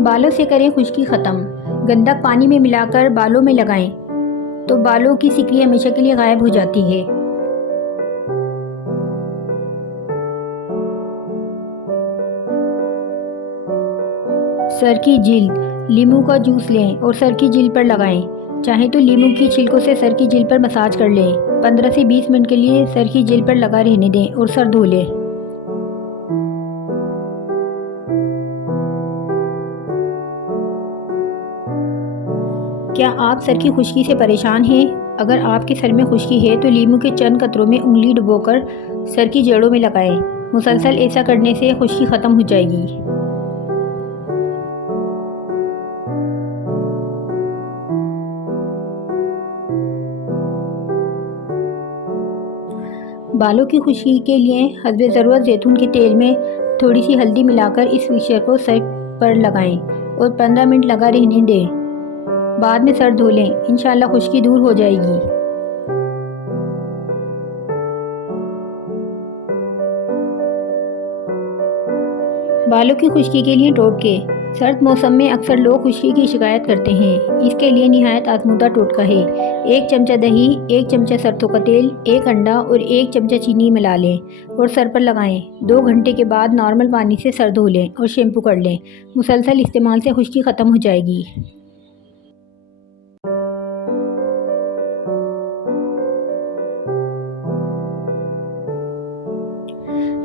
बालों से करें खुश्की ख़त्म। गंधक पानी में मिलाकर बालों में लगाएं तो बालों की सिकड़ी हमेशा के लिए गायब हो जाती है। सर की जिल्द, लीमू का जूस लें और सर की जिल्द पर लगाएं। चाहे तो लीमू की छिलकों से सर की जिल्द पर मसाज कर लें। 15 से 20 मिनट के लिए सर की जिल्द पर लगा रहने दें और सर धो लें। क्या आप सर की खुश्की से परेशान हैं? अगर आपके सर में खुश्की है तो लीमू के चंद कतरों में उंगली डुबोकर सर की जड़ों में लगाएं। मुसलसल ऐसा करने से खुश्की ख़त्म हो जाएगी। बालों की खुश्की के लिए हस्बे ज़रूरत जैतून के तेल में थोड़ी सी हल्दी मिलाकर इस मिक्सचर को सर पर लगाएं और 15 मिनट लगा रहने दें। बाद में सर धो लें, इंशाअल्लाह खुश्की दूर हो जाएगी। बालों की खुश्की के लिए टोटके। सर्द मौसम में अक्सर लोग खुश्की की शिकायत करते हैं। इसके लिए निहायत आजमूदा टोटका है। 1 चमचा दही, 1 चमचा सरसों का तेल, 1 अंडा और 1 चमचा चीनी मिला लें और सर पर लगाएं। 2 घंटे के बाद नॉर्मल पानी से सर धो लें और शैम्पू कर लें। मुसलसल इस्तेमाल से खुश्की ख़त्म हो जाएगी।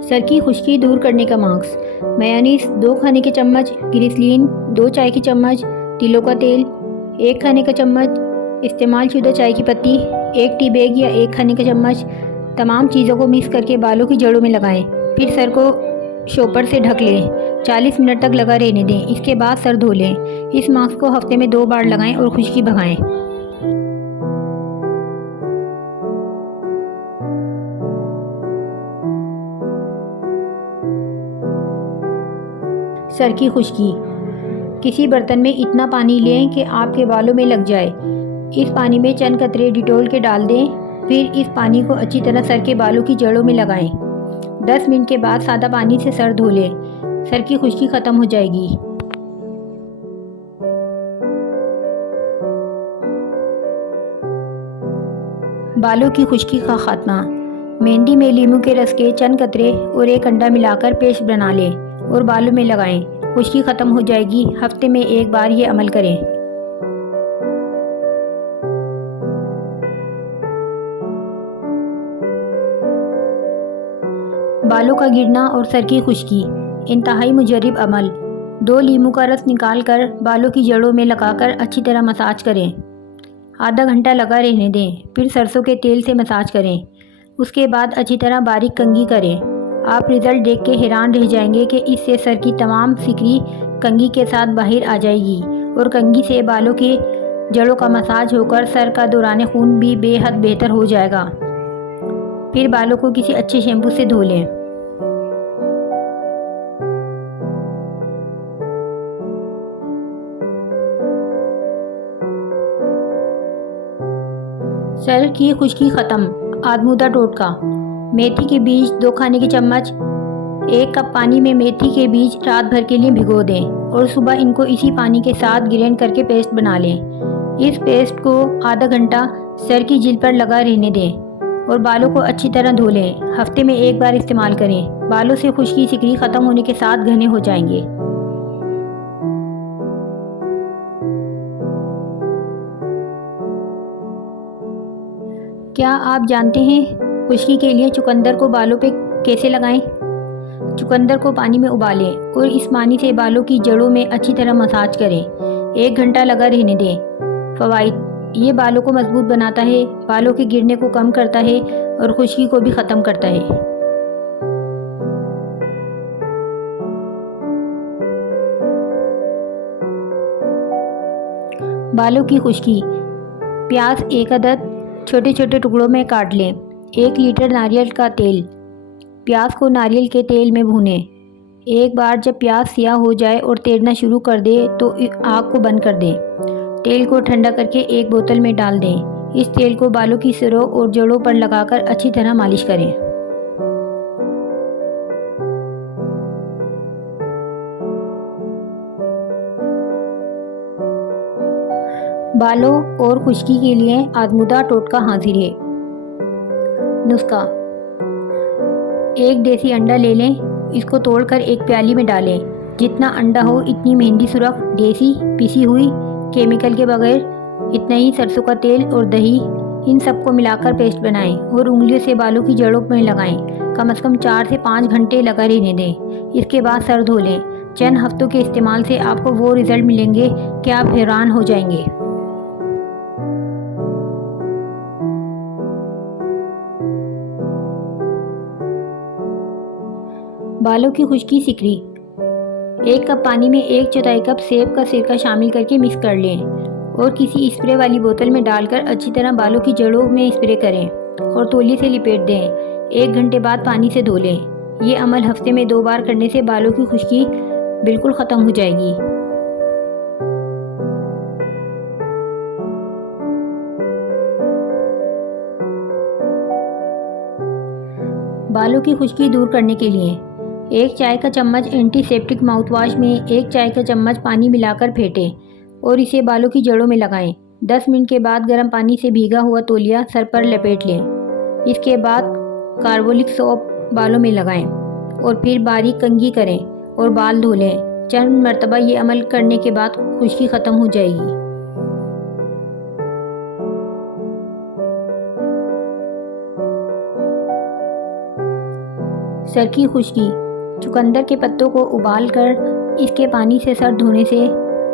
सर की खुश्की दूर करने का मास्क। मेयोनीज 2 खाने के चम्मच, ग्लिसरीन 2 चाय की चम्मच, तिलों का तेल 1 खाने का चम्मच, इस्तेमाल शुदा चाय की पत्ती 1 टी बैग या 1 खाने का चम्मच। तमाम चीज़ों को मिक्स करके बालों की जड़ों में लगाएं। फिर सर को शॉपर से ढक लें। 40 मिनट तक लगा रहने दें। इसके बाद सर धो लें। इस मास्क को हफ्ते में 2 बार लगाएं और खुश्की भगाएं। सर की खुश्की। किसी बर्तन में इतना पानी लें कि आपके बालों में लग जाए। इस पानी में चंद कतरे डिटॉल के डाल दें। फिर इस पानी को अच्छी तरह सर के बालों की जड़ों में लगाएं। 10 मिनट के बाद सादा पानी से सर धो लें। सर की खुश्की ख़त्म हो जाएगी। बालों की खुश्की का खात्मा। मेहंदी में लीमू के रस के चंद कतरे और 1 अंडा मिलाकर पेस्ट बना लें और बालों में लगाएं। खुश्की ख़त्म हो जाएगी। हफ्ते में 1 बार ये अमल करें। बालों का गिरना और सर की खुश्की। इंतहाई मुजर्रिब अमल। 2 लीमू का रस निकाल कर बालों की जड़ों में लगाकर अच्छी तरह मसाज करें। आधा घंटा लगा रहने दें। फिर सरसों के तेल से मसाज करें। उसके बाद अच्छी तरह बारीक कंघी करें। आप रिज़ल्ट देख के हैरान रह जाएंगे कि इससे सर की तमाम सिकड़ी कंघी के साथ बाहर आ जाएगी और कंघी से बालों के जड़ों का मसाज होकर सर का दौरान खून भी बेहद बेहतर हो जाएगा। फिर बालों को किसी अच्छे शैम्पू से धो लें। सर की खुश्की ख़त्म। आजमूदा टोटका। मेथी के बीज 2 खाने के चम्मच। 1 कप पानी में मेथी के बीज रात भर के लिए भिगो दें और सुबह इनको इसी पानी के साथ ग्राइंड करके पेस्ट बना लें। इस पेस्ट को आधा घंटा सर की जिल्द पर लगा रहने दें और बालों को अच्छी तरह धो लें। हफ्ते में 1 बार इस्तेमाल करें। बालों से खुश्की सिकड़ी ख़त्म होने के साथ घने हो जाएंगे। क्या आप जानते हैं खुश्की के लिए चुकंदर को बालों पे कैसे लगाएं? चुकंदर को पानी में उबालें और इस पानी से बालों की जड़ों में अच्छी तरह मसाज करें। 1 घंटा लगा रहने दें। फ़वाइद: ये बालों को मजबूत बनाता है, बालों के गिरने को कम करता है और खुश्की को भी ख़त्म करता है। बालों की खुश्की। प्याज 1 अदद छोटे छोटे टुकड़ों में काट लें। 1 लीटर नारियल का तेल। प्याज को नारियल के तेल में भूनें। एक बार जब प्याज सियाह हो जाए और तैरना शुरू कर दे तो आग को बंद कर दें। तेल को ठंडा करके एक बोतल में डाल दें। इस तेल को बालों की सिरों और जड़ों पर लगाकर अच्छी तरह मालिश करें। बालों और खुश्की के लिए आजमुदा टोटका हाजिर है। नुस्खा: एक देसी अंडा ले लें, इसको तोड़कर एक प्याली में डालें। जितना अंडा हो इतनी मेहंदी सुरख, देसी पिसी हुई, केमिकल के बगैर, इतना ही सरसों का तेल और दही, इन सबको मिलाकर पेस्ट बनाएं और उंगलियों से बालों की जड़ों में लगाएं। कम से कम 4 से 5 घंटे लगा रहने दें। इसके बाद सर धो लें। चंद हफ्तों के इस्तेमाल से आपको वो रिजल्ट मिलेंगे कि आप हैरान हो जाएंगे। बालों की खुश्की सिकरी: 1 कप पानी में 1/4 कप सेब का सिरका शामिल करके मिक्स कर लें और किसी स्प्रे वाली बोतल में डालकर अच्छी तरह बालों की जड़ों में स्प्रे करें और तौलिए से लिपेट दें। 1 घंटे बाद पानी से धो लें। ये अमल हफ्ते में 2 बार करने से बालों की खुश्की बिल्कुल ख़त्म हो जाएगी। बालों की खुश्की दूर करने के लिए 1 चाय का चम्मच एंटीसेप्टिक माउथवॉश में 1 चाय का चम्मच पानी मिलाकर फेंटें और इसे बालों की जड़ों में लगाएं। 10 मिनट के बाद गर्म पानी से भीगा हुआ तौलिया सर पर लपेट लें। इसके बाद कार्बोलिक सोप बालों में लगाएं और फिर बारीक कंघी करें और बाल धो लें। चंद मरतबा ये अमल करने के बाद खुश्की ख़त्म हो जाएगी। सर की खुश्की: चुकंदर के पत्तों को उबाल कर इसके पानी से सर धोने से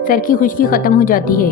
सर की खुश्की ख़त्म हो जाती है।